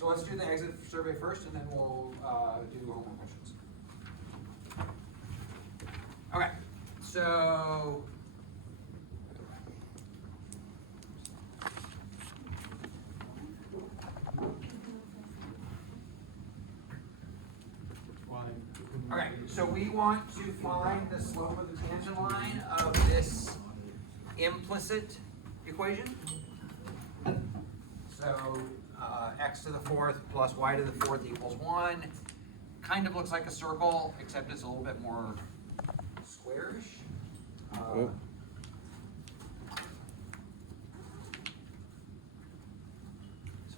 so let's do the exit survey first, and then we'll do homework questions. Okay, so okay, so we want to find the slope of the tangent line of this implicit equation. So x to the fourth plus y to the fourth equals 1. Kind of looks like a circle, except it's a little bit more squarish. So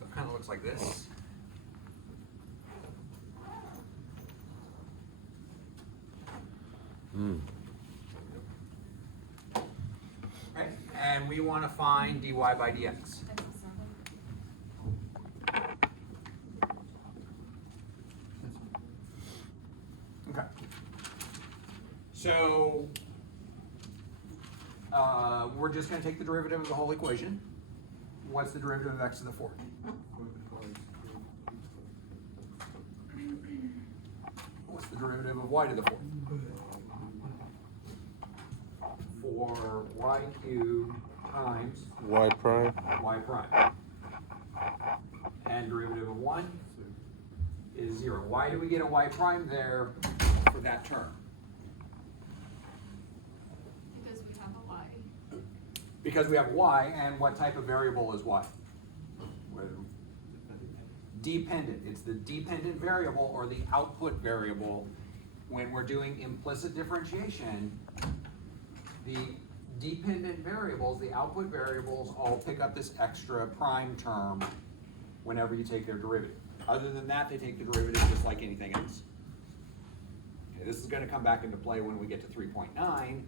it kind of looks like this. Okay, and we want to find dy by dx. Okay. So we're just going to take the derivative of the whole equation. What's the derivative of x to the fourth? What's the derivative of y to the fourth? 4y cubed times Y prime. y prime. And derivative of 1 is 0. Why do we get a y prime there for that term? Because we have a y. Because we have y, and what type of variable is y? Dependent. It's the dependent variable or the output variable. When we're doing implicit differentiation, the dependent variables, the output variables, all pick up this extra prime term whenever you take their derivative. Other than that, they take the derivative just like anything else. Okay, this is going to come back into play when we get to 3.9,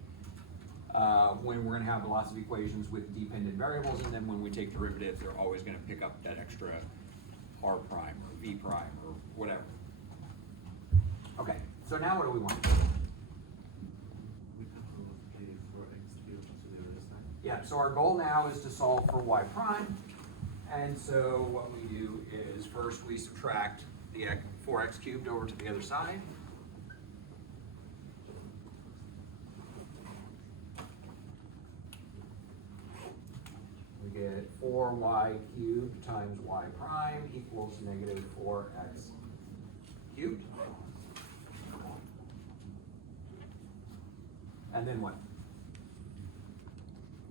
when we're going to have lots of equations with dependent variables, and then when we take derivatives, they're always going to pick up that extra r prime or v prime or whatever. Okay, so now what do we want? Yeah, so our goal now is to solve for y prime. And so what we do is first we subtract the 4x cubed over to the other side. We get 4y cubed times y prime equals negative 4x cubed. And then what?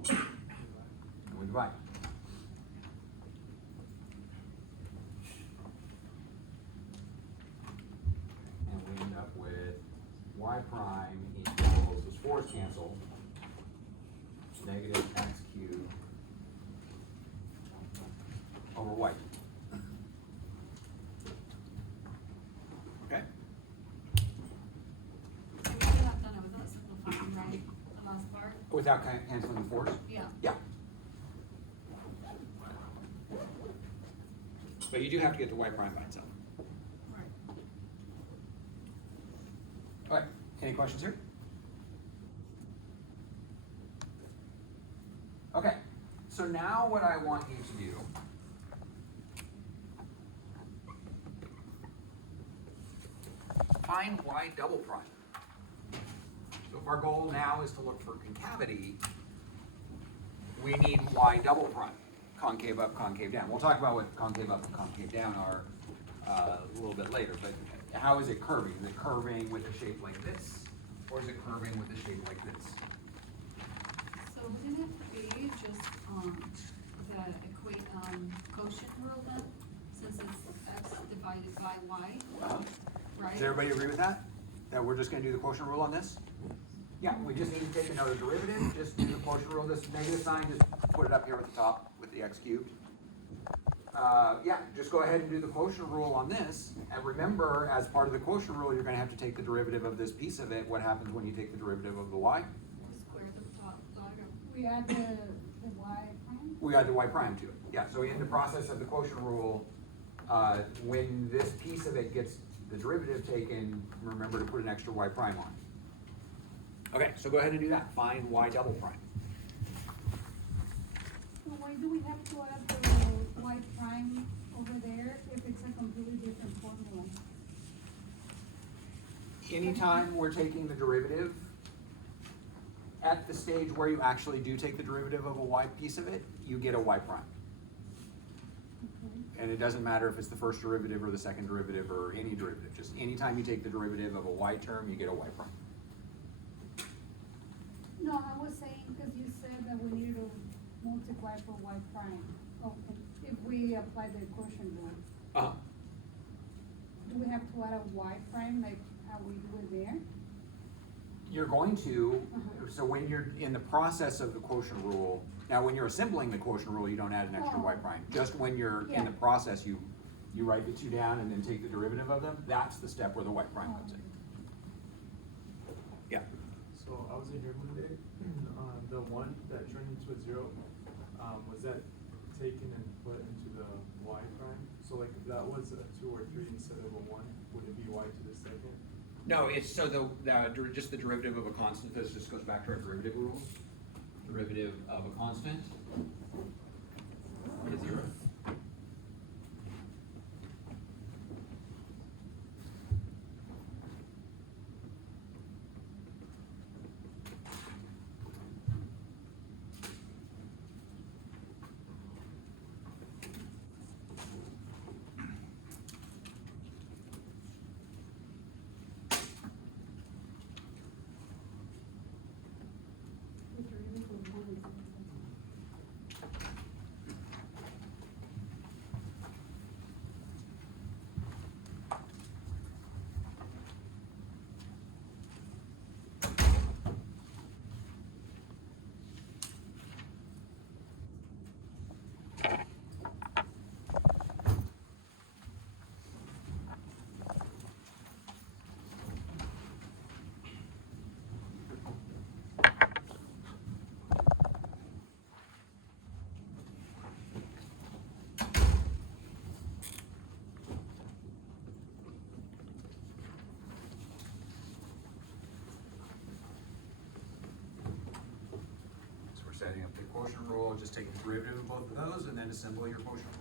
And we divide. And we end up with y prime equals, those 4's cancel, negative x cubed over y. Okay? We could have done it without simplifying, right? The last part? Without canceling the 4's? Yeah. Yeah. But you do have to get the y prime by itself. Right. All right, any questions here? Okay, so now what I want you to do find y double prime. So if our goal now is to look for concavity, we need y double prime. Concave up, concave down. We'll talk about what concave up and concave down are a little bit later, but how is it curving? Is it curving with a shape like this, or is it curving with a shape like this? So wouldn't it be just the quotient rule then, since it's x divided by y, right? Does everybody agree with that? That we're just gonna do the quotient rule on this? Yeah, we just need to take another derivative, just do the quotient rule, this negative sign, just put it up here at the top with the x cubed. Yeah, just go ahead and do the quotient rule on this, and remember, as part of the quotient rule, you're gonna have to take the derivative of this piece of it. What happens when you take the derivative of the y? Square the top diagonal. We add the y prime? We add the y prime to it. Yeah, so in the process of the quotient rule, when this piece of it gets the derivative taken, remember to put an extra y prime on. Okay, so go ahead and do that. Find y double prime. So why do we have to add the y prime over there if it's completely different formula. Anytime we're taking the derivative, at the stage where you actually do take the derivative of a y piece of it, you get a y prime. Okay. And it doesn't matter if it's the first derivative or the second derivative or any derivative, just anytime you take the derivative of a y term, you get a y prime. No, I was saying, because you said that we needed to multiply for y prime. Okay, if we apply the quotient rule, Uh-huh. do we have to add a y prime like how we do it there? You're going to, Uh-huh. so when you're in the process of the quotient rule, now when you're assembling the quotient rule, you don't add an extra y Oh. prime. Just when you're in Yeah. the process, you write the two down and then take the derivative of them, that's the step where the y prime Oh, comes in. okay. Yeah. So I was in here Monday, the one that turned into a zero, was that taken and put into the y prime? So like if that was a 2 or 3 instead of a 1, would it be y to the second? No, it's so just the derivative of a constant, this just goes back to our derivative rule. Derivative of a constant is 0. The derivative of one is- So we're setting up the quotient rule, just take the derivative of both of those and then assemble your quotient rule.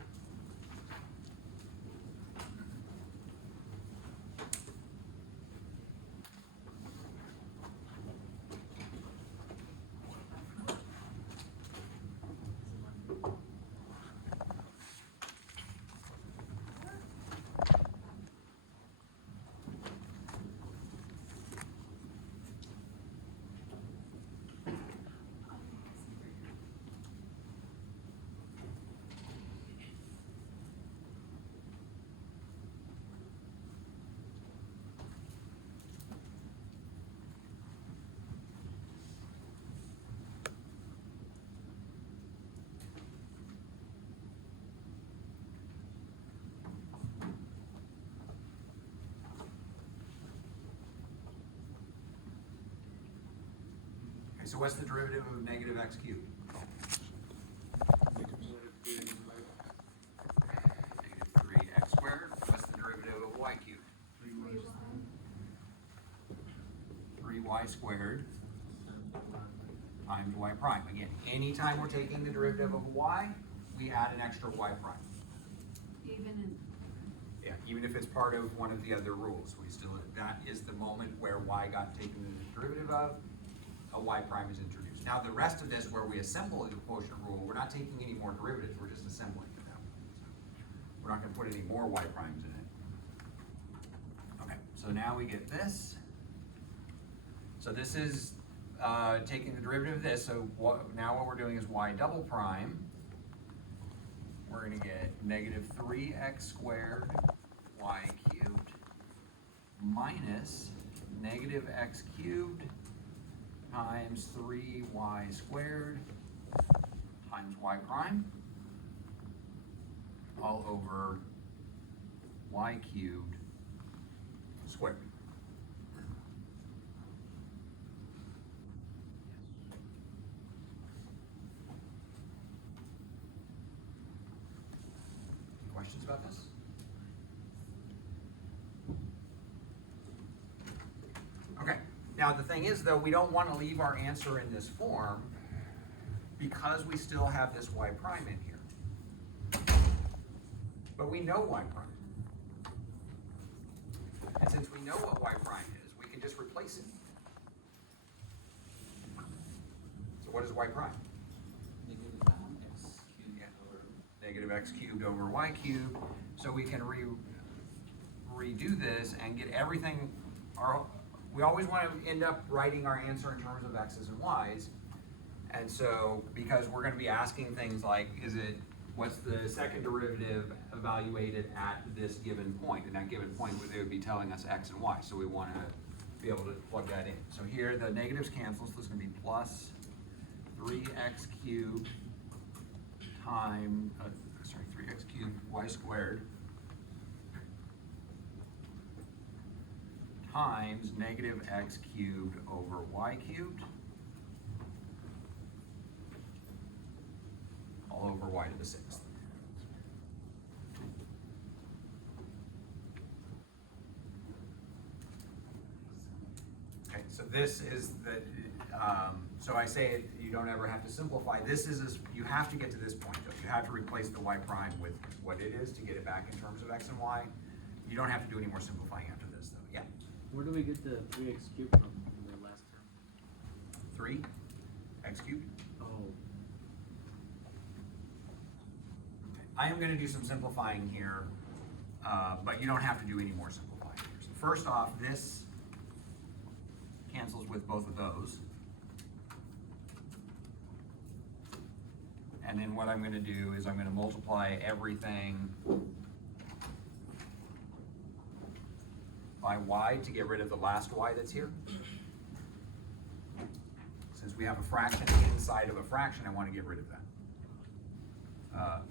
Okay, so what's the derivative of negative x cubed? Negative 3x squared. What's the derivative of y cubed? 3y squared times y prime. Again, anytime we're taking the derivative of y, we add an extra y prime. Even in, Yeah, even if it's part of one of the other rules, we still, that is the moment where y got taken the derivative of, a y prime is introduced. Now, the rest of this, where we assemble the quotient rule, we're not taking any more derivatives, we're just assembling it now. So we're not gonna put any more y primes in it. Okay, so now we get this. So this is taking the derivative of this, so now what we're doing is y double prime. We're gonna get negative 3x squared y cubed minus negative x cubed times 3y squared times y prime all over y cubed squared. Questions about this? Okay, now the thing is though, we don't want to leave our answer in this form because we still have this y prime in here. But we know y prime. And since we know what y prime is, we can just replace it. So what is y prime? Negative x cubed over y cubed. So we can redo this and get everything, we always want to end up writing our answer in terms of x's and y's. And so, because we're going to be asking things like, what's the second derivative evaluated at this given point? And that given point, they would be telling us x and y. So we want to be able to plug that in. So here, the negatives cancel, so this is going to be plus 3x cubed times, 3x cubed y squared times negative x cubed over y cubed all over y to the 6th. Okay, so this is the, so I say it, you don't ever have to simplify. This is, you have to get to this point though. You have to replace the y prime with what it is to get it back in terms of x and y. You don't have to do any more simplifying after this though, yeah. Where do we get the 3x cubed from in the last term? 3 x cubed. Oh, I am gonna do some simplifying here, but you don't have to do any more simplifying here. So first off, this cancels with both of those. And then what I'm gonna do is I'm gonna multiply everything by y to get rid of the last y that's here. Since we have a fraction inside of a fraction, I want to get rid of that.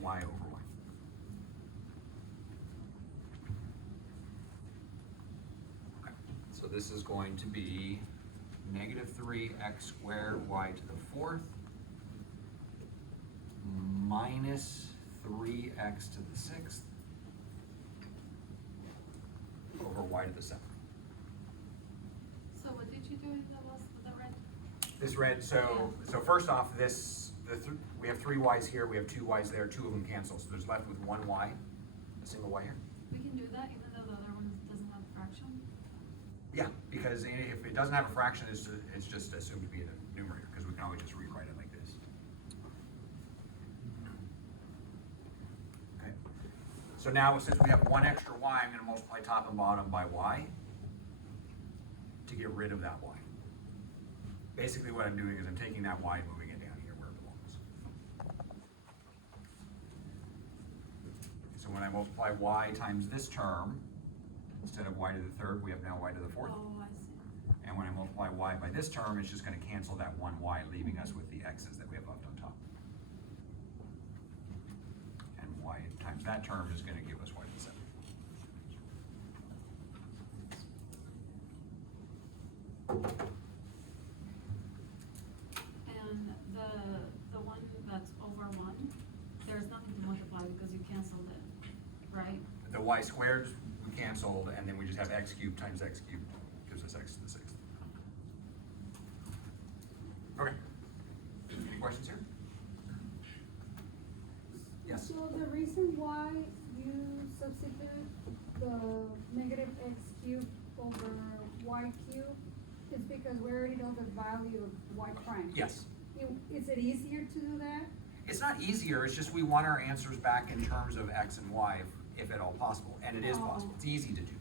Y over y. Okay. So this is going to be negative 3x squared y to the 4th minus 3x to the 6th over y to the 7th. So what did you do in the last, with the red? This red, so first off, we have 3 y's here, we have 2 y's there, 2 of them cancel, so there's left with 1 y, a single y here. We can do that even though the other one doesn't have a fraction? Yeah, because if it doesn't have a fraction, it's just assumed to be a numerator, because we can always just rewrite it like this. Okay. So now, since we have 1 extra y, I'm gonna multiply top and bottom by y to get rid of that y. Basically what I'm doing is I'm taking that y and moving it down here where it belongs. So when I multiply y times this term, instead of y to the 3rd, we have now y to the 4th. Oh, I see. And when I multiply y by this term, it's just gonna cancel that 1y, leaving us with the x's that we have left on top. And y times that term is gonna give us y to the 7th. And the one that's over 1, there's nothing to multiply because you canceled it, right? The y squared we canceled, and then we just have x cubed times x cubed, gives us x to the 6th. Okay. Any questions here? Yes? So the reason why you substitute the negative x cubed over y cubed is because we already know the value of y prime. Yes. Is it easier to do that? It's not easier, it's just we want our answers back in terms of x and y, if at all possible, and it is possible. It's easy to do,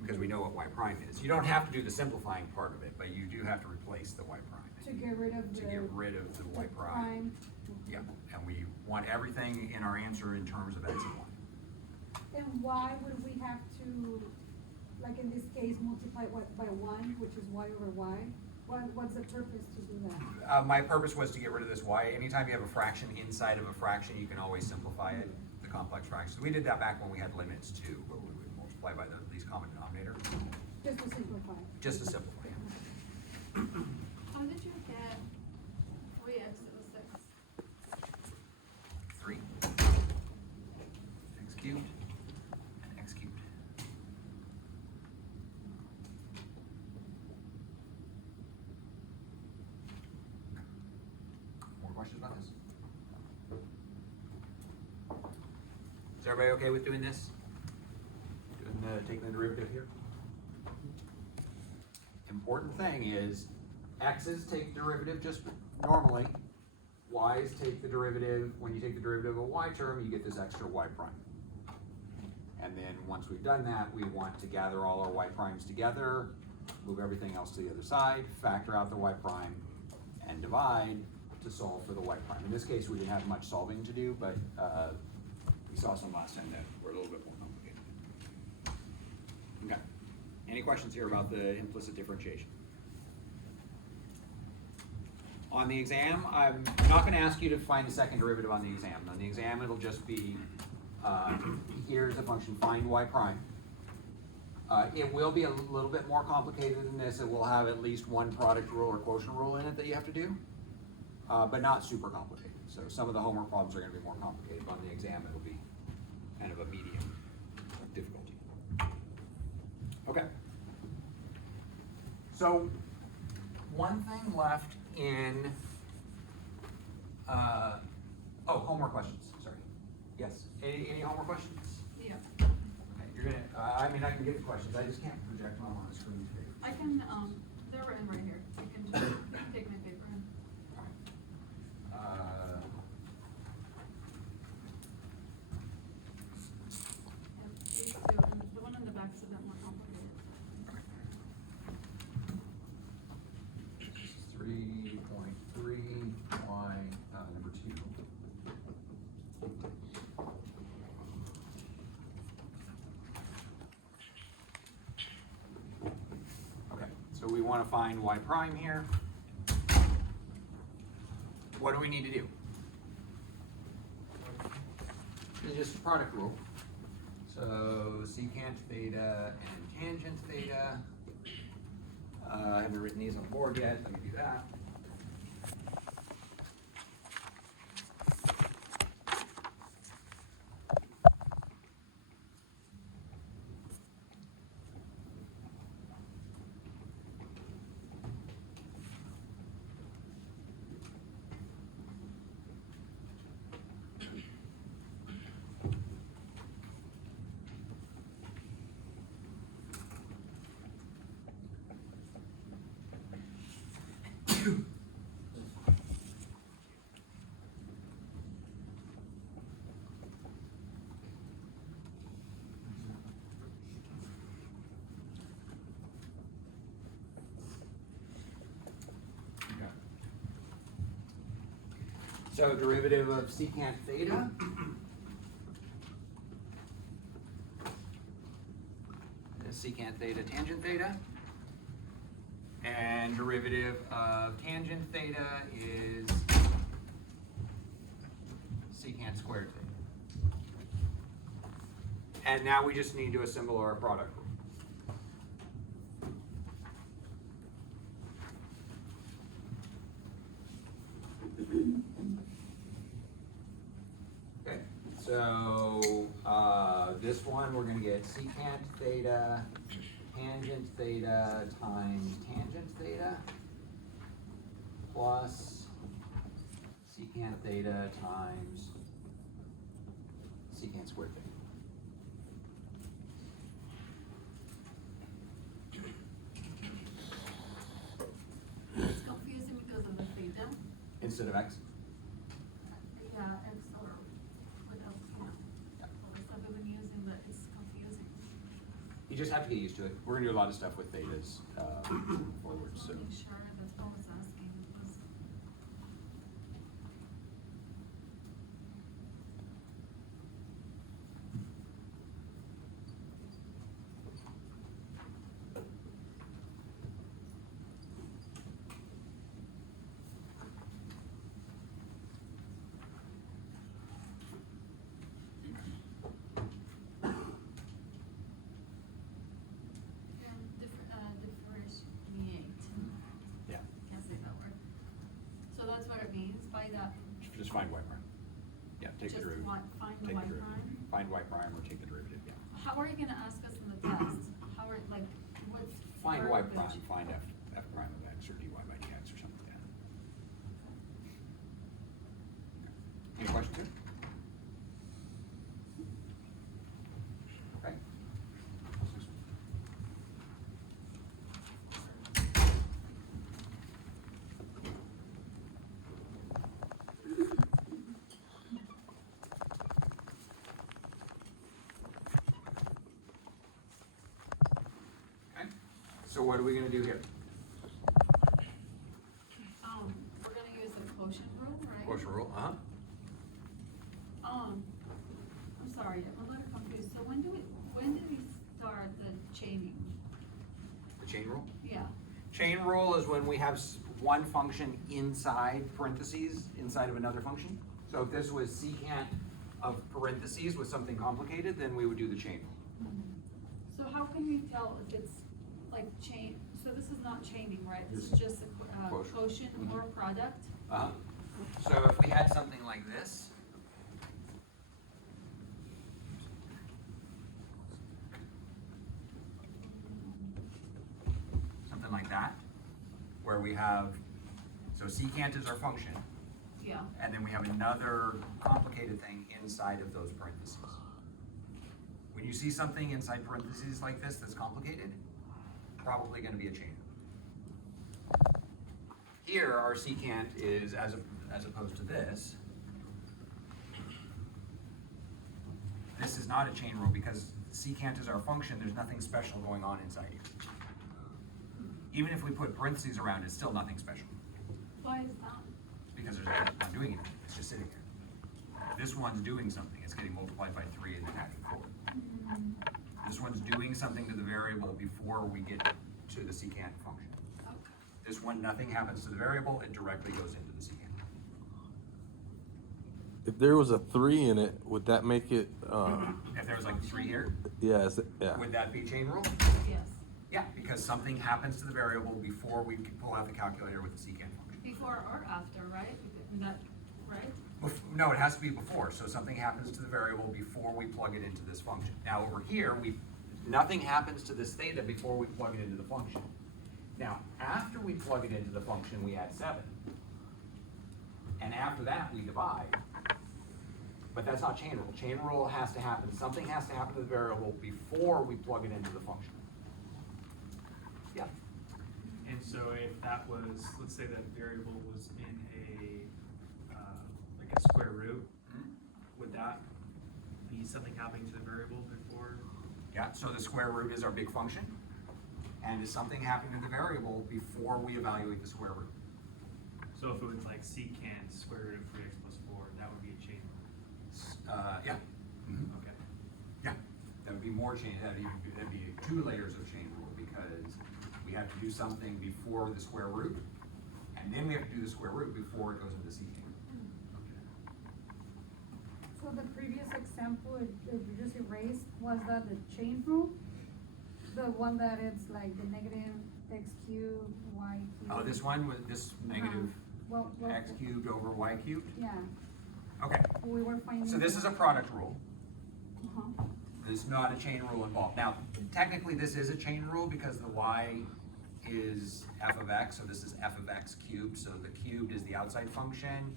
because we know what y prime is. You don't have to do the simplifying part of it, but you do have to replace the y prime. To get rid of To get rid of the y the prime. Yeah, and we want everything in our answer in terms of x and y. And why would we have to, like in this case, multiply by 1, which is y over y? What's the purpose to do that? My purpose was to get rid of this y. Anytime you have a fraction inside of a fraction, you can always simplify it, the complex fraction. We did that back when we had limits too, but we would multiply by the least common denominator, Just to simplify. just to simplify it. How did you get 3x to the 6th? 3 x cubed and x cubed. More questions about this? Is everybody okay with doing this? Doing taking the derivative here? Important thing is, x's take derivative just normally, y's take the derivative, when you take the derivative of a y term, you get this extra y prime. And then once we've done that, we want to gather all our y primes together, move everything else to the other side, factor out the y prime, and divide to solve for the y prime. In this case, we didn't have much solving to do, but we saw some last time that were a little bit more complicated. Okay. Any questions here about the implicit differentiation? On the exam, I'm not going to ask you to find the second derivative on the exam. On the exam, it'll just be, here's the function, find y prime. It will be a little bit more complicated than this. It will have at least one product rule or quotient rule in it that you have to do, but not super complicated. So some of the homework problems are going to be more complicated. On the exam, it'll be kind of a medium difficulty. Okay. So one thing left in, homework questions, sorry. Yes, any homework questions? Yeah, Okay, you're gonna, I mean, I can give the questions, I just can't project them on the screen today. I can, they're written right here, you can just take my paper and. Yeah, these two, and the one on the back is a bit more complicated. This is 3.3, y, number 2. Okay, so we want to find y prime here. What do we need to do? It's just a product rule. So secant theta and tangent theta. I haven't written these on the board yet, let me do that. So derivative of secant theta is secant theta tangent theta. And derivative of tangent theta is secant squared theta. And now we just need to assemble our product rule. Okay, so this one we're going to get secant theta tangent theta times tangent theta plus secant theta times secant squared theta. It's confusing because of the theta. Instead of x? Yeah, X or without, all the stuff we've been using, but it's confusing. You just have to get used to it. We're going to do a lot of stuff with thetas forward, so. Make sure that's what I was asking, because differentiate. Yeah, Can't say that word. So that's what it means by that. just find y prime. Yeah, take the Just derivative. find the Take y the derivative. prime. Find y prime or take the derivative, yeah. How are you gonna ask us in the test? How are, like, what's? Find y verbiage? prime, find f prime of x or dy by dx or something like that. Any questions here? Okay. So what are we gonna do here? We're gonna use the quotient rule, right? Quotient rule, uh-huh. I'm sorry, I'm a little confused. So when do we start the chaining? The chain rule? Yeah, Chain rule is when we have one function inside parentheses, inside of another function. So if this was secant of parentheses with something complicated, then we would do the chain rule. so how can we tell if it's like so this is not chaining, right? This is just a Quotient. quotient or a product? Uh-huh. So if we had something like this, something like that, where we have, so secant is our function, Yeah, and then we have another complicated thing inside of those parentheses. When you see something inside parentheses like this that's complicated, probably gonna be a chain. Here, our secant is, as opposed to this is not a chain rule because secant is our function, there's nothing special going on inside here. Even if we put parentheses around it, still nothing special, why is that? because there's not doing anything, it's just sitting there. This one's doing something, it's getting multiplied by 3 and then adding 4. This one's doing something to the variable before we get to the secant function. Okay. This one, nothing happens to the variable, it directly goes into the secant. If there was a 3 in it, would that make it, If there was like 3 here, yeah, yeah. would that be chain rule? Yes, Yeah, because something happens to the variable before we can pull out the calculator with the secant function. before or after, right? That, right? No, it has to be before, so something happens to the variable before we plug it into this function. Now over here, nothing happens to this theta before we plug it into the function. Now, after we plug it into the function, we add 7. And after that, we divide. But that's not chain rule. Chain rule has to happen, something has to happen to the variable before we plug it into the function. Yeah. And so if that was, let's say that variable was in like a square root, would that be something happening to the variable before? Yeah, so the square root is our big function. And is something happening to the variable before we evaluate the square root? So if it was like secant square root of 3x plus 4, that would be a chain rule. Yeah. Mhm. Okay. Yeah, that would be more chain, that'd be 2 layers of chain rule, because we have to do something before the square root, and then we have to do the square root before it goes into the secant. So the previous example, if you just erased, was that the chain rule? The one that it's like the negative x cubed, y cubed? Oh, this one was this negative Well, x cubed over y cubed? yeah, Okay, we were finding. so this is a product rule. Uh-huh. There's not a chain rule involved. Now, technically, this is a chain rule because the y is f of x, so this is f of x cubed, so the cubed is the outside function.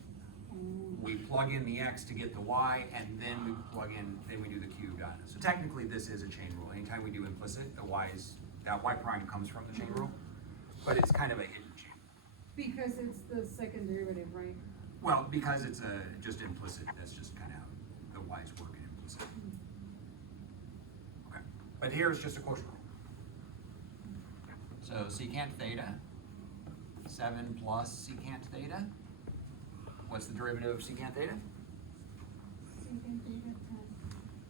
We plug in the x to get the y, and then we do the cubed on it. So technically, this is a chain rule. Anytime we do implicit, that y prime comes from the chain rule, but it's kind of a hidden chain. Because it's the second derivative, right? Well, because it's just implicit, that's just kind of how the y's work in implicit. Okay, but here's just a quotient rule. So secant theta, 7 plus secant theta. What's the derivative of secant theta? Secant theta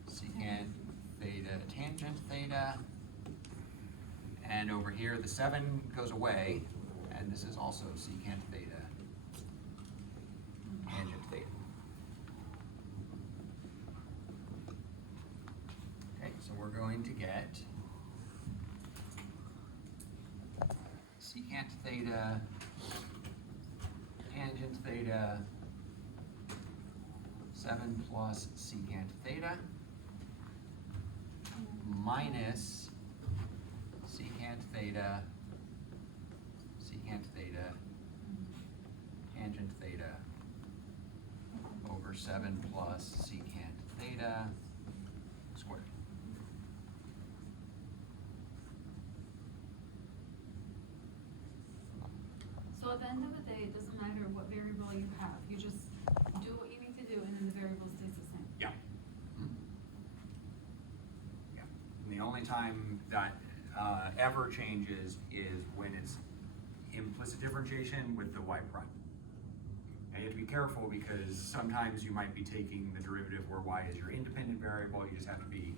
Secant theta tangent theta. And over here, the 7 goes away, and this is also secant theta tangent theta. Okay, so we're going to get secant theta tangent theta 7 plus secant theta minus secant theta tangent theta over 7 plus secant theta squared. So at the end of the day, it doesn't matter what variable you have, you just do what you need to do and then the variable stays the same. Yeah. Yeah. And the only time that ever changes implicit differentiation with the y prime. And you have to be careful because sometimes you might be taking the derivative where y is your independent variable, you just have to pay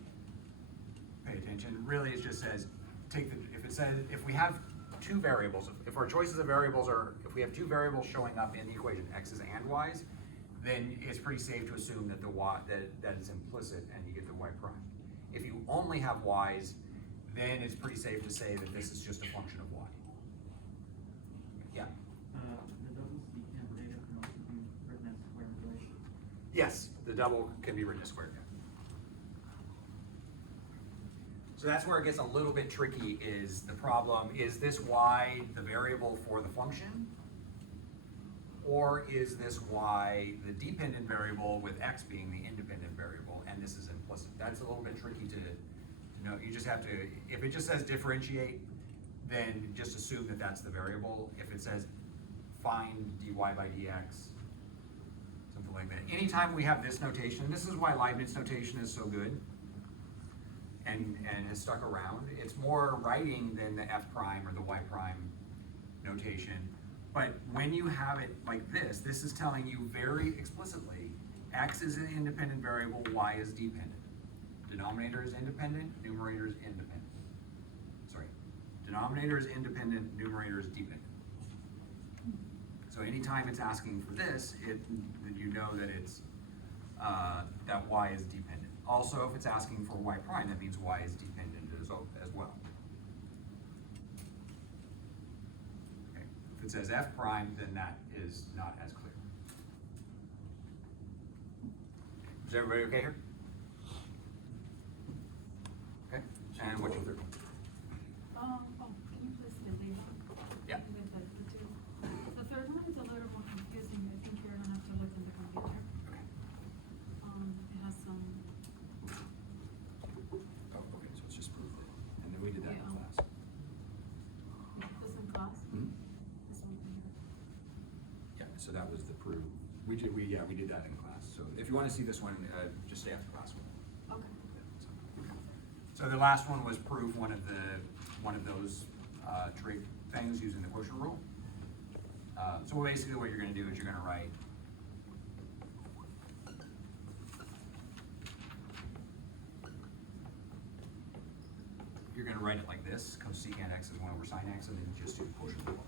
attention. Really, it just says, if we have two variables, if our choices of variables are, if we have two variables showing up in the equation, x's and y's, then it's pretty safe to assume that the y, that is implicit and you get the y prime. If you only have y's, then it's pretty safe to say that this is just a function of y. Yeah? The doubles you can't data can also be written as square root. Yes, the double can be written as squared. So that's where it gets a little bit tricky, is the problem, is this y the variable for the function? Or is this y the dependent variable with x being the independent variable, and this is implicit? That's a little bit tricky to know. You just have to, if it just says differentiate, then just assume that that's the variable. If it says find dy by dx, something like that. Anytime we have this notation, this is why Leibniz notation is so good and has stuck around. It's more writing than the f prime or the y prime notation. But when you have it like this is telling you very explicitly, x is an independent variable, y is dependent. Denominator is independent, numerator is independent. Sorry, denominator is independent, numerator is dependent. So anytime it's asking for this, then you know that it's that y is dependent. Also, if it's asking for y prime, that means y is dependent as well. Okay. If it says f prime, then that is not as clear. Is everybody okay here? Okay. And what's your third one? Can you please the data? Yeah. With the two. The third one is a little more confusing. I think you're gonna have to look in the computer. Okay. It has some, Oh, okay, so it's just proof it. And then we did that in Yeah. class. this in class, Mhm. this one here. Yeah, so that was the proof. We did that in class. So if you want to see this one, just stay after class. Okay. So the last one was proof one of those trig things using the quotient rule. So basically what you're going to do is you're going to write it like this, cosecant x is 1 over sine x, and then just do the quotient rule.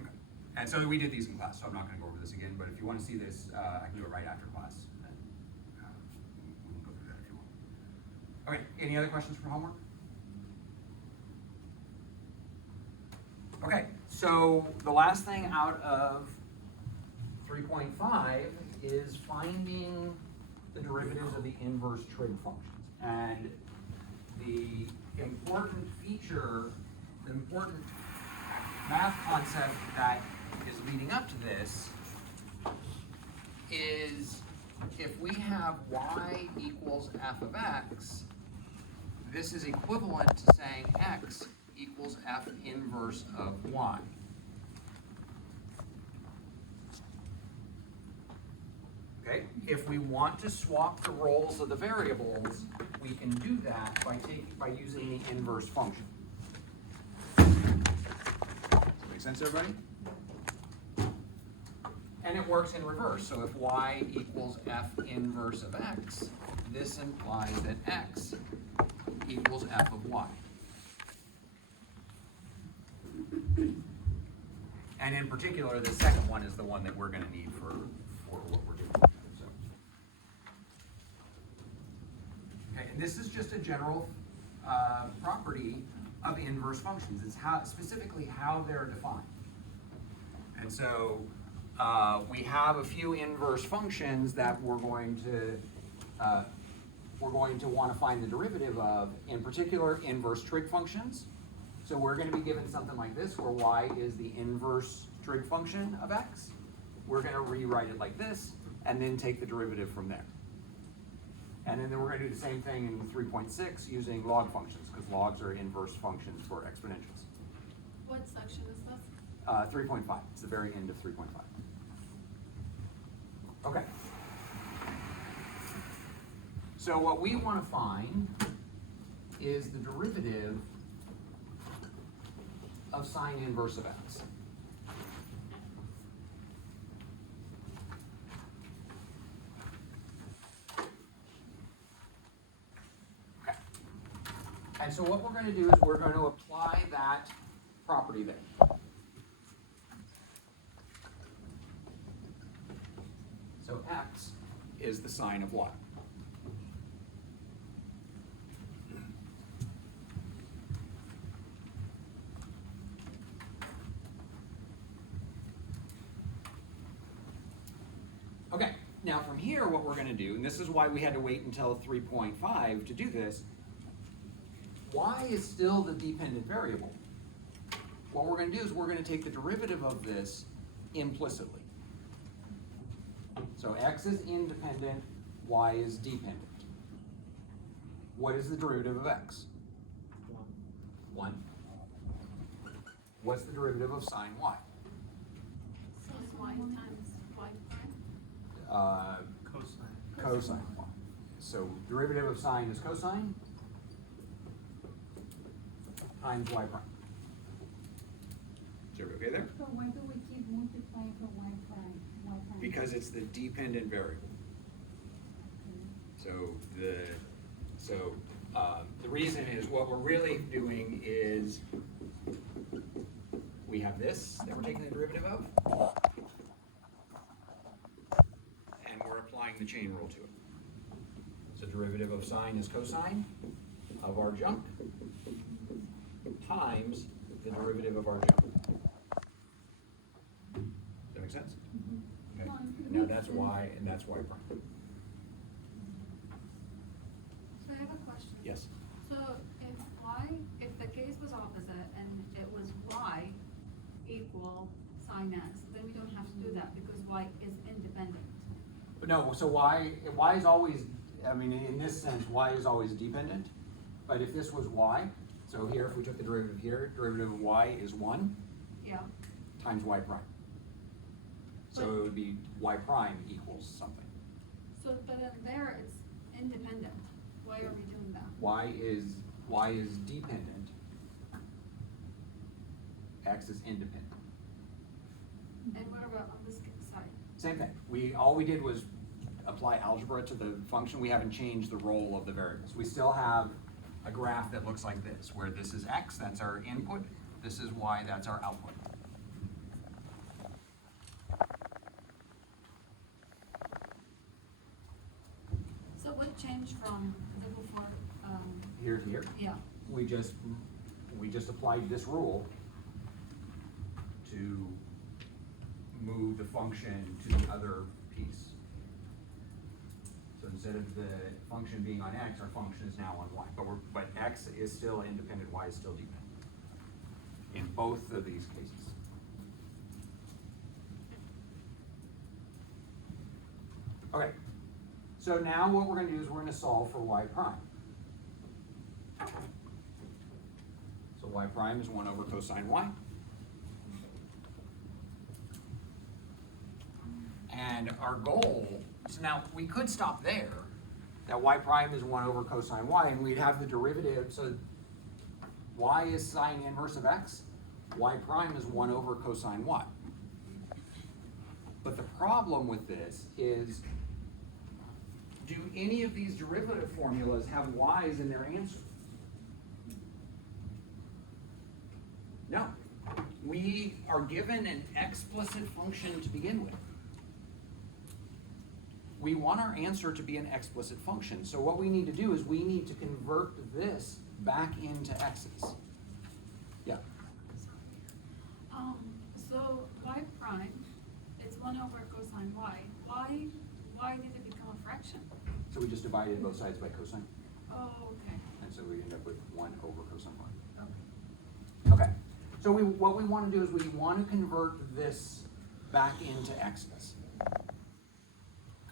Okay. And so we did these in class, so I'm not going to go over this again, but if you want to see this, I can do it right after class. And, we can go through that if you want. Okay, any other questions from homework? Okay, so the last thing out of 3.5 is finding the derivatives of the inverse trig functions. And the important feature, the important math concept that is leading up to this is if we have y equals f of x, this is equivalent to saying x equals f inverse of y. Okay, if we want to swap the roles of the variables, we can do that by using the inverse function. Does that make sense, everybody? And it works in reverse. So if y equals f inverse of x, this implies that x equals f of y. And in particular, the second one is the one that we're going to need for what we're doing. So. Okay, and this is just a general property of inverse functions. It's specifically how they're defined. And so we have a few inverse functions that we're going to want to find the derivative of. In particular, inverse trig functions. So we're going to be given something like this, where y is the inverse trig function of x. We're going to rewrite it like this, and then take the derivative from there. And then we're going to do the same thing in 3.6 using log functions, because logs are inverse functions for exponentials. What section is this? 3.5, it's the very end of 3.5. Okay. So what we want to find is the derivative of sine inverse of x. Okay. And so what we're going to do is we're going to apply that property there. So x is the sine of y. Okay, now from here, what we're gonna do, and this is why we had to wait until 3.5 to do this, y is still the dependent variable. What we're gonna do is we're gonna take the derivative of this implicitly. So x is independent, y is dependent. What is the derivative of x? 1. What's the derivative of sine y? So it's y times y prime. Cosine. Cosine y. So derivative of sine is cosine times y prime. Is everybody okay there? So why do we keep multiplying for y prime, y prime? Because it's the dependent variable. So the reason is what we're really doing is we have this that we're taking the derivative of, and we're applying the chain rule to it. So derivative of sine is cosine of our junk times the derivative of our junk. Does that make sense? Okay. Now that's y and that's y prime. So I have a question. Yes. So if the case was opposite and it was y equal sine x, then we don't have to do that because y is independent. No, so y is always, I mean, in this sense, y is always dependent. But if this was y, so here, if we took the derivative here, derivative of y is 1 Yeah. times y prime. So it would be y prime equals something. So, but in there it's independent. Why are we doing that? Y is dependent. X is independent. And what about on this side? Same thing. All we did was apply algebra to the function. We haven't changed the role of the variables. We still have a graph that looks like this, where this is x, that's our input, this is y, that's our output. So what changed from the before, Here to here. yeah, We just applied this rule to move the function to the other piece. So instead of the function being on x, our function is now on y. But x is still independent, y is still dependent. In both of these cases. Okay, so now what we're gonna do is we're gonna solve for y prime. So y prime is 1 over cosine y. And our goal, so now we could stop there, that y prime is 1 over cosine y, and we'd have the derivative, so y is sine inverse of x, y prime is 1 over cosine y. But the problem with this is, do any of these derivative formulas have y's in their answer? No. We are given an explicit function to begin with. We want our answer to be an explicit function. So what we need to do is we need to convert this back into x's. Yeah. So y prime, it's 1 over cosine y. Why did it become a fraction? So we just divided both sides by cosine, Oh, okay, and so we end up with 1 over cosine y. okay. Okay, so what we want to do is we want to convert this back into x's.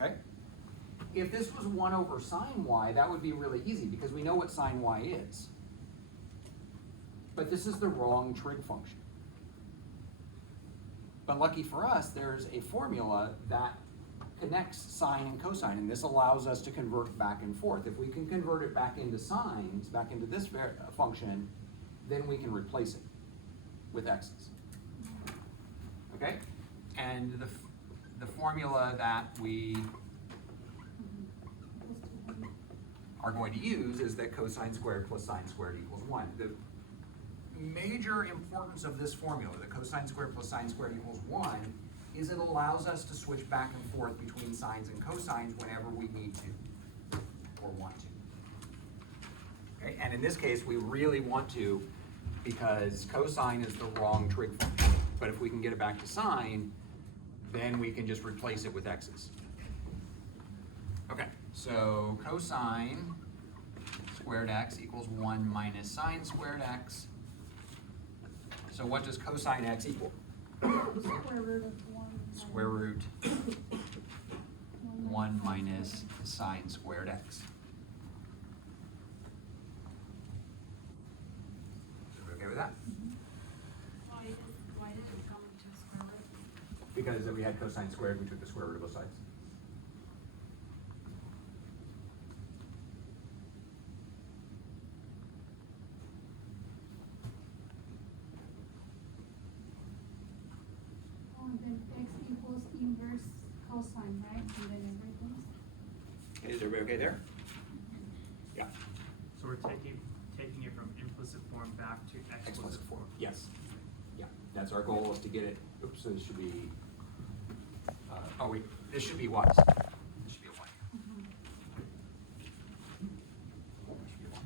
Okay? If this was 1 over sine y, that would be really easy because we know what sine y is. But this is the wrong trig function. But lucky for us, there's a formula that connects sine and cosine, and this allows us to convert back and forth. If we can convert it back into sines, back into this function, then we can replace it. with x's. Okay? And the formula that we are going to use is that cosine squared plus sine squared equals 1. The major importance of this formula, the cosine squared plus sine squared equals 1, is it allows us to switch back and forth between sines and cosines whenever we need to or want to. Okay? And in this case, we really want to because cosine is the wrong trig function. But if we can get it back to sine, then we can just replace it with x's. Okay, so cosine squared x equals 1 minus sine squared x. So what does cosine x equal? Square root of 1. Square root 1 minus sine squared x. Are we okay with that? Why did it come to square root? Because if we had cosine squared, we took the square root of both sides. Oh, and then x equals inverse cosine, right? And then everything. Okay, is everybody okay there? Yeah. So we're taking it from implicit form back to explicit form. Yes. Yeah, that's our goal, is to get it, oops, so this should be, oh wait, this should be what? This should be a y. This should be a y.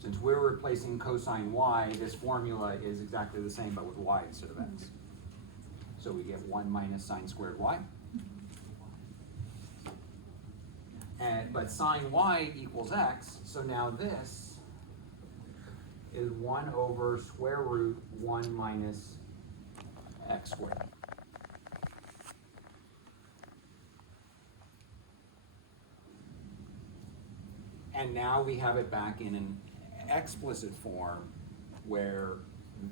Since we're replacing cosine y, this formula is exactly the same, but with y instead of x. So we get 1 minus sine squared y. But sine y equals x, so now this is 1 over square root 1 minus x squared. And now we have it back in an explicit form where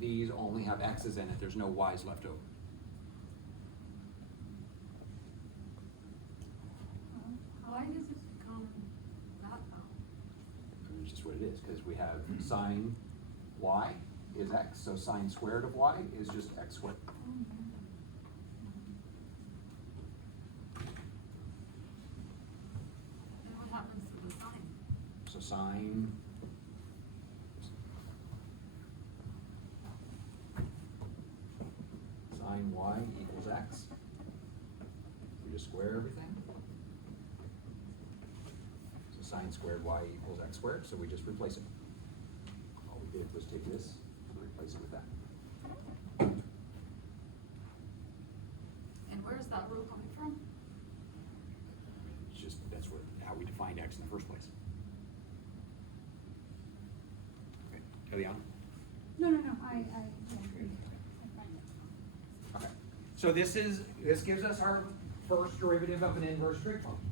these only have x's in it, there's no y's left over. Why does it become that now? It's just what it is, because we have sine y is x, so sine squared of y is just x squared. Then what happens to the sign? So sine y equals x. We just square everything. So sine squared y equals x squared, so we just replace it. All we did was take this and replace it with that. And where's that rule coming from? It's just, that's how we defined x in the first place. Okay, Eliana? No, I find it. Okay. So this gives us our first derivative of an inverse trig function.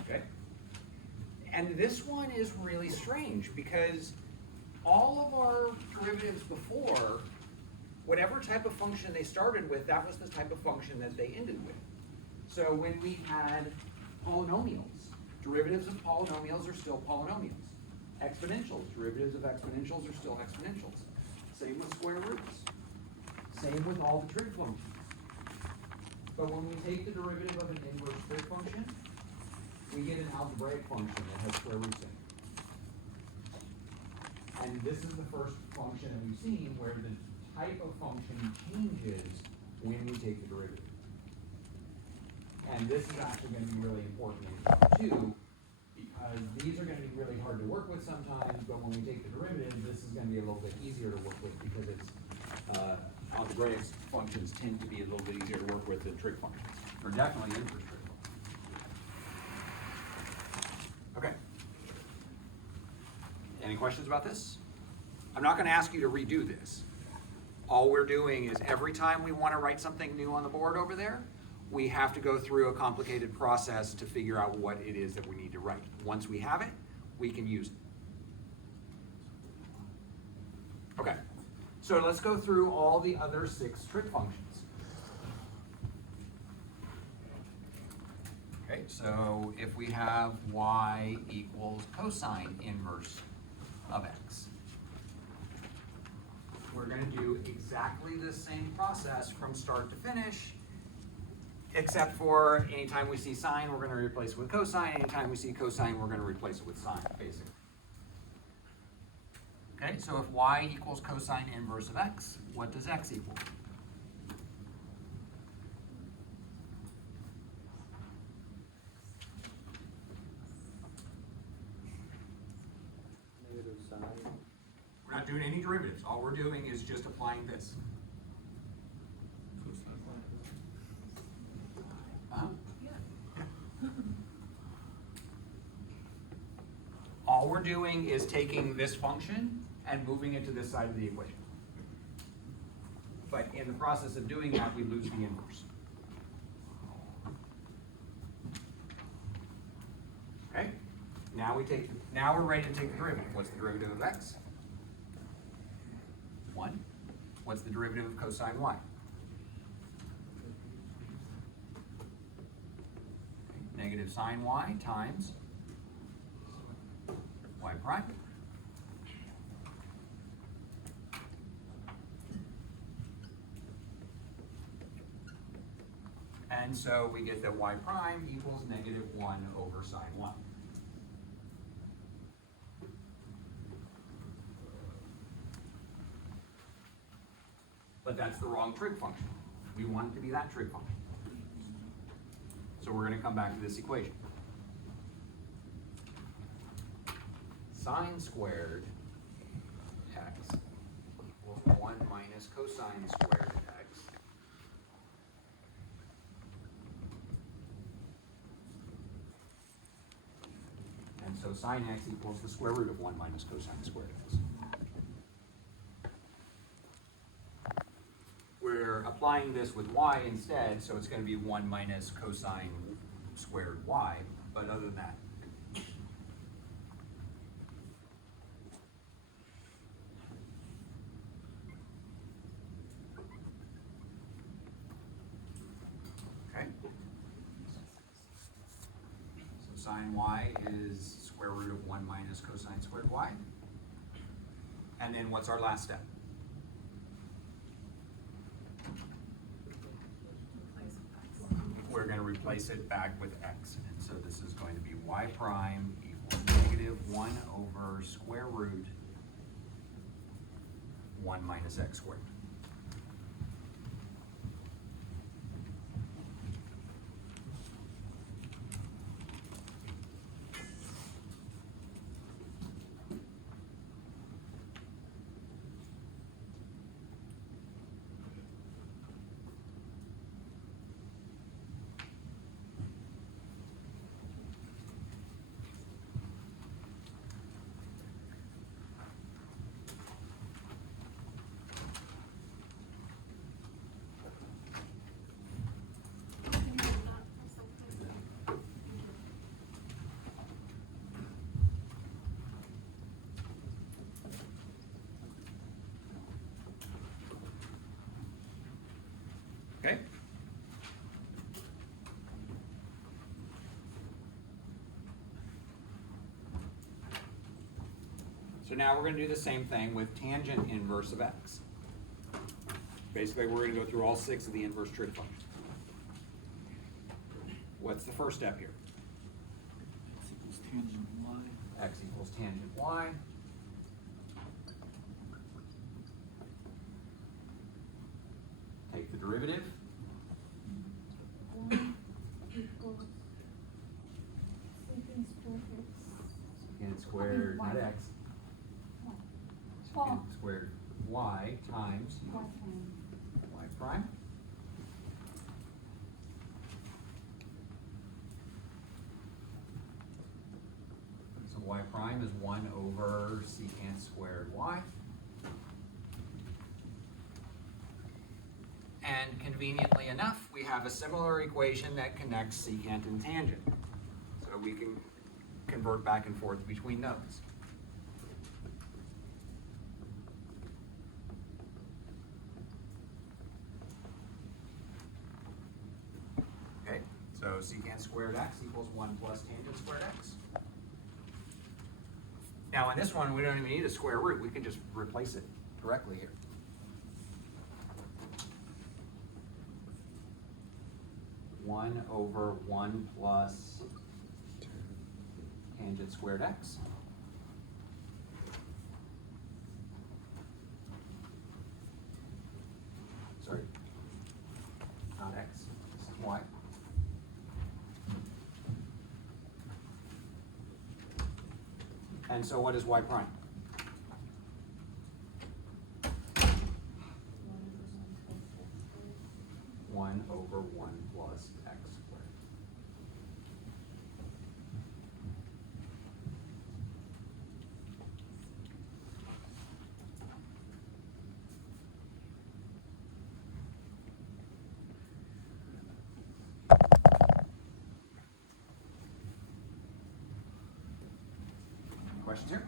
Okay. And this one is really strange because all of our derivatives before, whatever type of function they started with, that was the type of function that they ended with. So when we had polynomials, derivatives of polynomials are still polynomials. Exponentials, derivatives of exponentials are still exponentials. Same with square roots. Same with all the trig functions. But when we take the derivative of an inverse trig function, we get an algebraic function that has square roots in it. And this is the first function that we've seen where the type of function changes when we take the derivative. And this is actually going to be really important in too, because these are going to be really hard to work with sometimes, but when we take the derivative, this is going to be a little bit easier to work with because it's algebraic functions tend to be a little bit easier to work with than trig functions, or definitely inverse trig functions. Okay. Any questions about this? I'm not going to ask you to redo this. All we're doing is every time we want to write something new on the board over there, we have to go through a complicated process to figure out what it is that we need to write. Once we have it, we can use it. Okay, so let's go through all the other 6 trig functions. Okay, so if we have y equals cosine inverse of x, we're gonna do exactly the same process from start to finish, except for anytime we see sine, we're gonna replace it with cosine, anytime we see cosine, we're gonna replace it with sine, basically. Okay, so if y equals cosine inverse of x, what does x equal? Negative sine. We're not doing any derivatives, all we're doing is just applying this. Uh-huh. All we're doing is taking this function and moving it to this side of the equation. But in the process of doing that, we lose the inverse. Okay? Now we're ready to take the derivative. What's the derivative of x? 1. What's the derivative of cosine y? Okay, negative sine y times y prime. And so we get that y prime equals negative 1 over sine y. But that's the wrong trig function. We want it to be that trig function. So we're going to come back to this equation. Sine squared x equals 1 minus cosine squared x. And so sine x equals the square root of 1 minus cosine squared x. We're applying this with y instead, so it's going to be 1 minus cosine squared y, but other than that. Okay. So sine y is square root of 1 minus cosine squared y. And then what's our last step? We're going to replace it back with x. And so this is going to be y prime equals negative 1 over square root 1 minus x squared. Okay? So now we're going to do the same thing with tangent inverse of x. Basically, we're going to go through all 6 of the inverse trig functions. What's the first step here? X equals tangent y. X equals tangent y. Take the derivative. 1 equals secant squared x. Secant squared, not y. x. Oh. Secant squared y times Y prime. y prime. So y prime is 1 over secant squared y. And conveniently enough, we have a similar equation that connects secant and tangent. So we can convert back and forth between those. cosecant squared x equals 1 plus tangent squared x. Now, in this one, we don't even need a square root. We can just replace it directly here. One over 1 plus tangent squared x. Sorry, not x, this is y. And so what is y prime? One over 1 plus x squared. Questions here?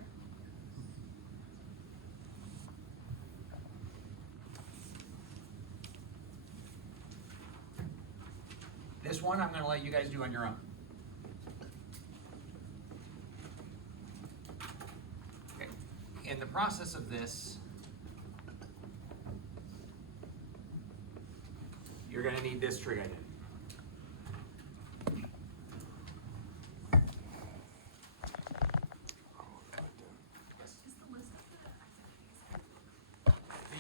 This one I'm gonna let you guys do on your own. Okay. In the process of this, you're gonna need this trig identity.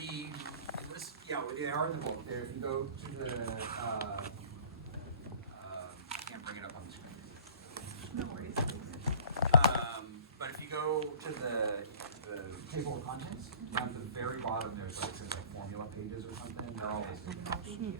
The list, yeah, they are in the book. There, if you go to the, can't bring it up on the screen. No worries. But if you go to the table of contents, down to the very bottom, there's like, says like formula pages or something. They're all listed. Yeah.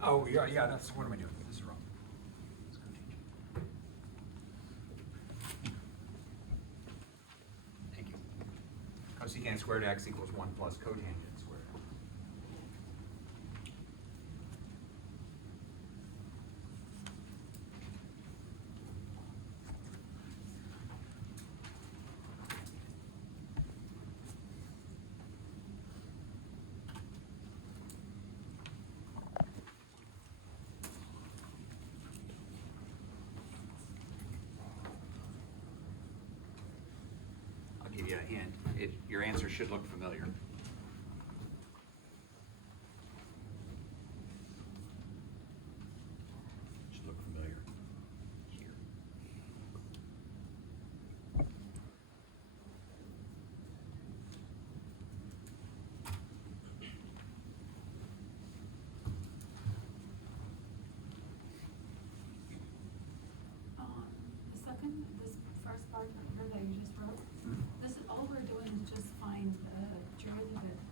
Oh, yeah, that's, what am I doing? This is wrong. Let's go change it. Thank you. Cosecant squared x equals 1 plus cotangent squared x. I'll give you a hint. Your answer should look familiar. Should look familiar here. The second, this first part here that you just wrote, this is, all we're doing is just find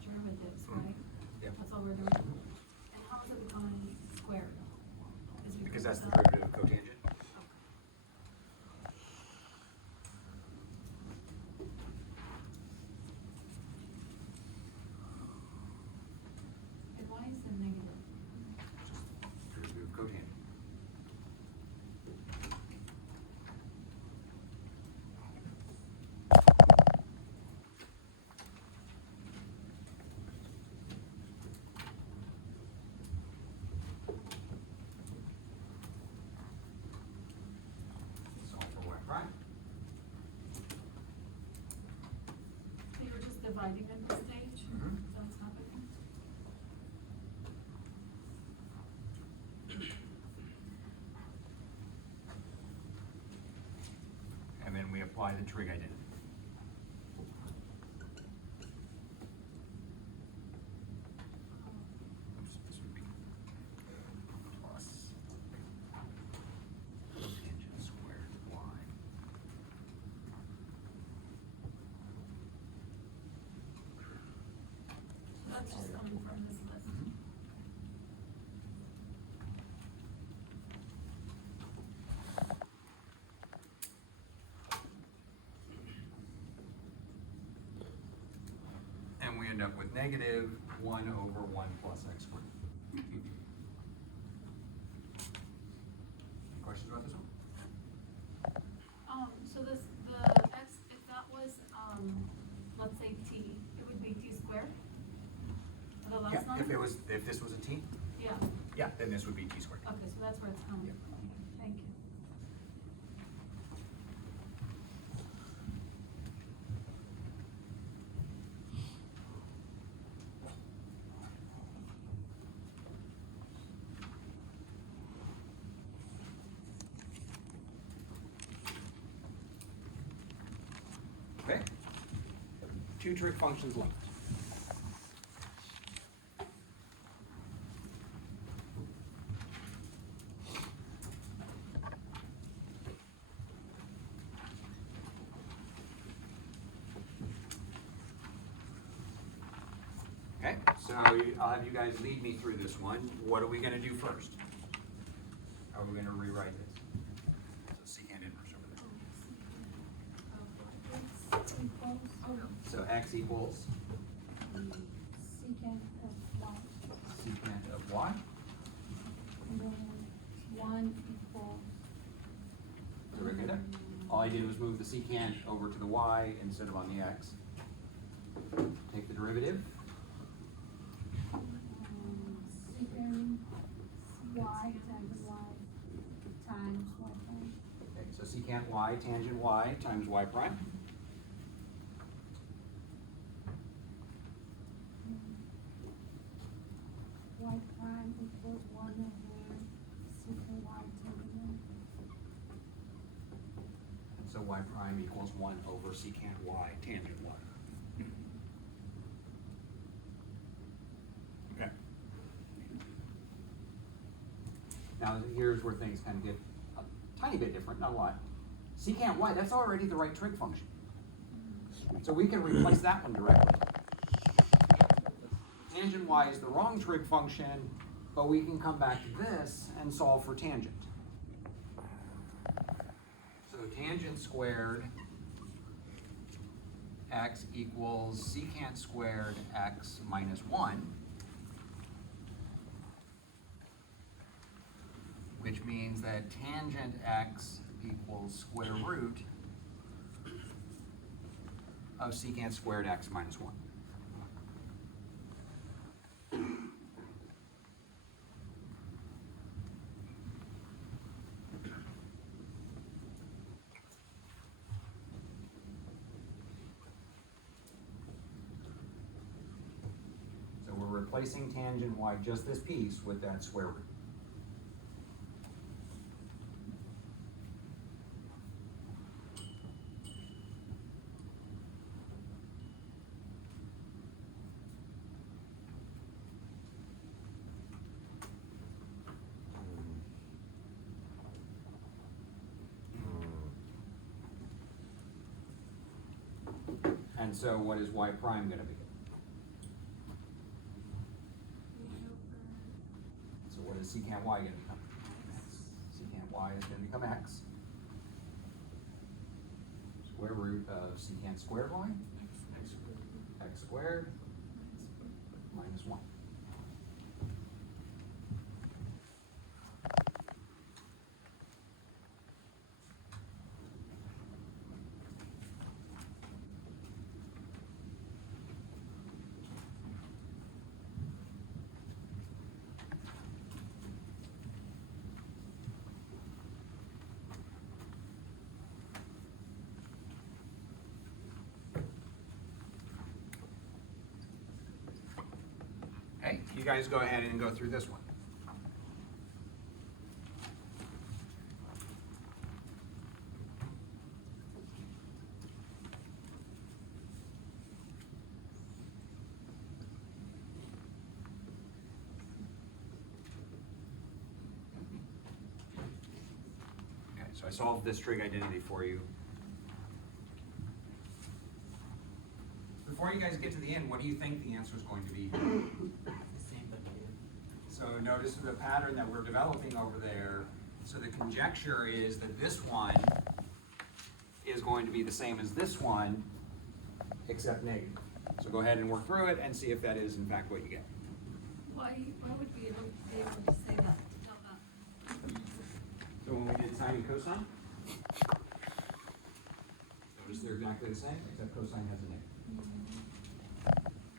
derivatives, right? Yep. That's all we're doing. And how is it becoming squared? Is it Because that's the because of- derivative of cotangent. And dividing at this stage? Mhm. That's happening? And then we apply the trig identity. Oops, this would be plus tangent squared y. That's just coming from this list. And we end up with negative 1 over 1 plus x squared. Any questions about this one? So this, the x, if that was, let's say t, it would be t squared? The last Yeah, number? if this was a t, Yeah, yeah, then this would be t squared. okay, so that's where it's coming Yep. from. Okay, thank you. Okay? Two trig functions left. Okay, so I'll have you guys lead me through this one. What are we gonna do first? How are we gonna rewrite this? So secant inverse over there. So x equals secant of y, secant of y. and then 1 equals, So right there. All I did was move the secant over to the y instead of on the x. Take the derivative. secant y times y times y prime. Okay, so secant y tangent y times y prime. Y prime equals 1 over secant y tangent y. So y prime equals 1 over secant y tangent y. Okay. Now here's where things kind of get a tiny bit different, not a lot. Secant y, that's already the right trig function. So we can replace that one directly. Tangent y is the wrong trig function, but we can come back to this and solve for tangent. So tangent squared x equals secant squared x minus 1, which means that tangent x equals square root of secant squared x minus 1. So we're replacing tangent y, just this piece, with that square root. And so what is y prime gonna be? So what is secant y gonna become? Secant y is gonna become x. Square root of secant squared y? X squared minus 1. guys go ahead and go through this one. Okay, so I solved this trig identity for you. Before you guys get to the end, what do you think the answer is going to be? Same but negative. So notice the pattern that we're developing over there. So the conjecture is that this one is going to be the same as this one, except negative. So go ahead and work through it and see if that is in fact what you get. Why would we be able to say that, to tell that? So when we did sine and cosine, notice they're exactly the same, except cosine has a negative.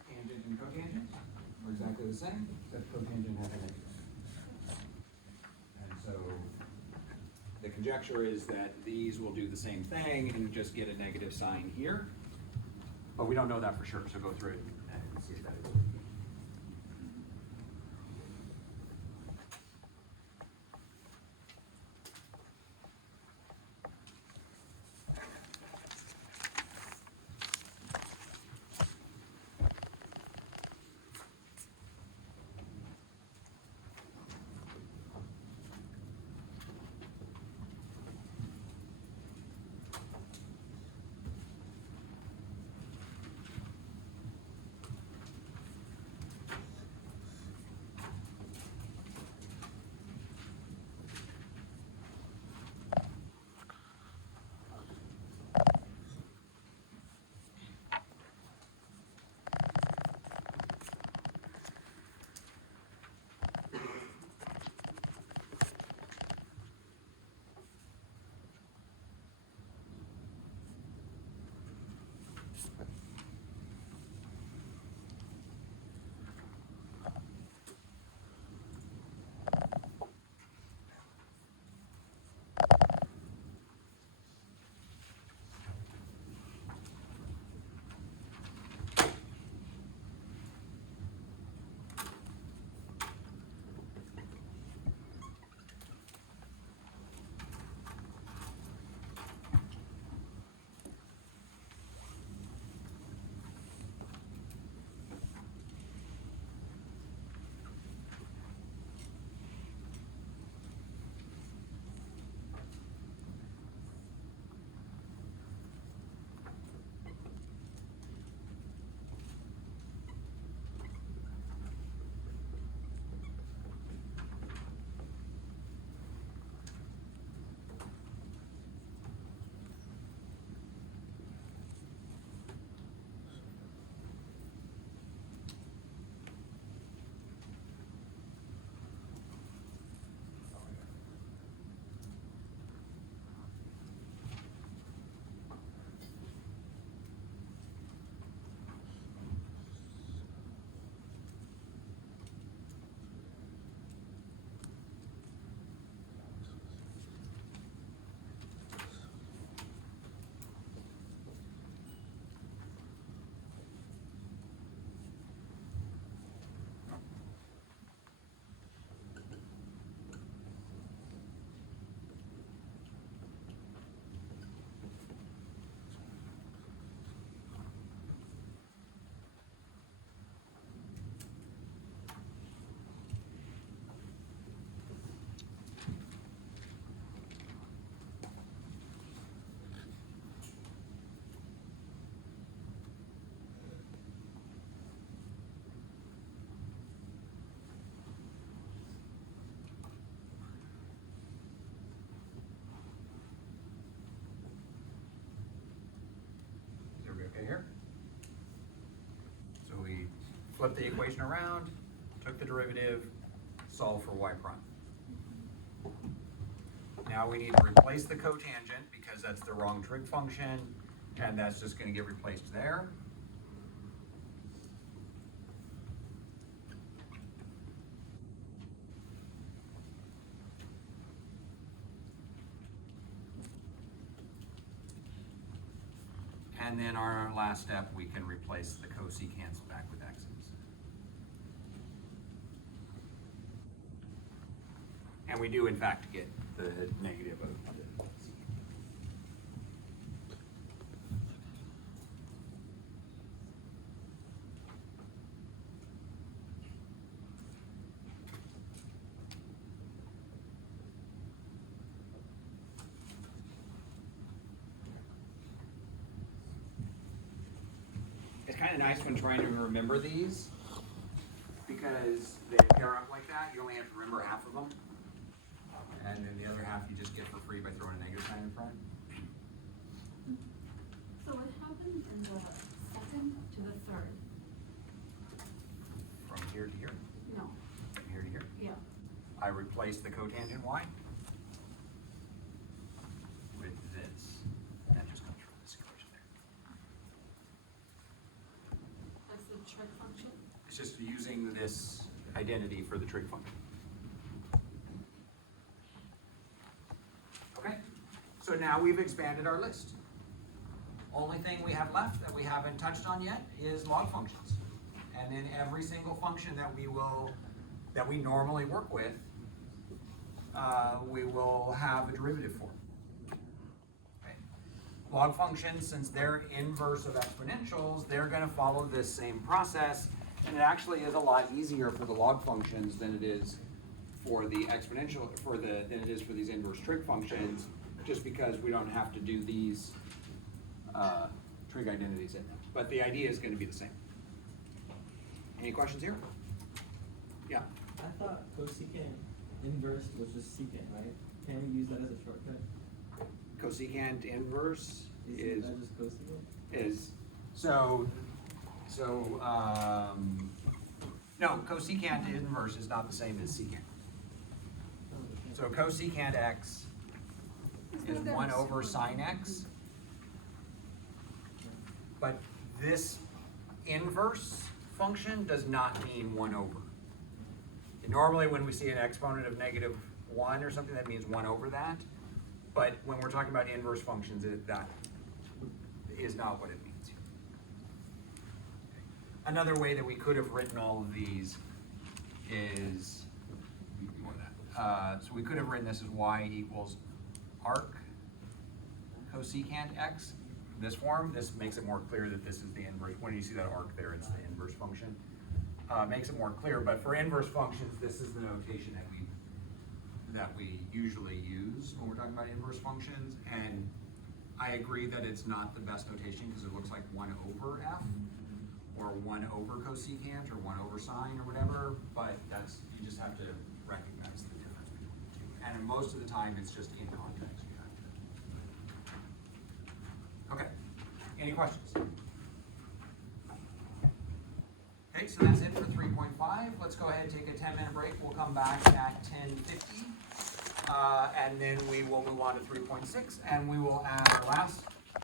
Tangent and cotangent are exactly the same, except cotangent has a negative. And so the conjecture is that these will do the same thing and just get a negative sign here. But we don't know that for sure, so go through it and see if that is. Okay here. So we flipped the equation around, took the derivative, solved for y prime. Now we need to replace the cotangent because that's the wrong trig function, and that's just going to get replaced there. And then our last step, we can replace the cosecants back with x's. And we do in fact get the negative of the secant. It's kind of nice when trying to remember these, because they pair up like that, you only have to remember half of them. And then the other half you just get for free by throwing a negative sign in front. So what happened in the second to the third? From here to here, No, from here to here. yeah. I replaced the cotangent y with this. That just comes from this equation there. That's the trig function. It's just using this identity for the trig function. Okay, so now we've expanded our list. Only thing we have left that we haven't touched on yet is log functions. And then every single function that we normally work with, we will have a derivative for. Okay. Log functions, since they're inverse of exponentials, they're gonna follow this same process, and it actually is a lot easier for the log functions than it is for the exponential, than it is for these inverse trig functions, just because we don't have to do these trig identities in them. But the idea is gonna be the same. Any questions here? Yeah. I thought cosecant inverse was just secant, right? Can we use that as a shortcut? Cosecant inverse is Isn't that just cosecant? No, cosecant inverse is not the same as secant. So cosecant x is 1 over sine x. But this inverse function does not mean 1 over. Normally when we see an exponent of -1 or something, that means 1 over that. But when we're talking about inverse functions, that is not what it means. Another way that we could have written all of these is, so we could have written this as y equals arc cosecant x. This form, this makes it more clear that this is the inverse. When you see that arc there, it's the inverse function. Makes it more clear, but for inverse functions, this is the notation that we usually use when we're talking about inverse functions. And I agree that it's not the best notation because it looks like 1 over f, or 1 over cosecant, or 1 over sine, or whatever, but you just have to recognize the difference between the two. And most of the time, it's just in context. You have to. Okay, any questions? Okay, so that's it for 3.5. Let's go ahead and take a 10-minute break. We'll come back at 10:50. And then we will move on to 3.6, and we will add our last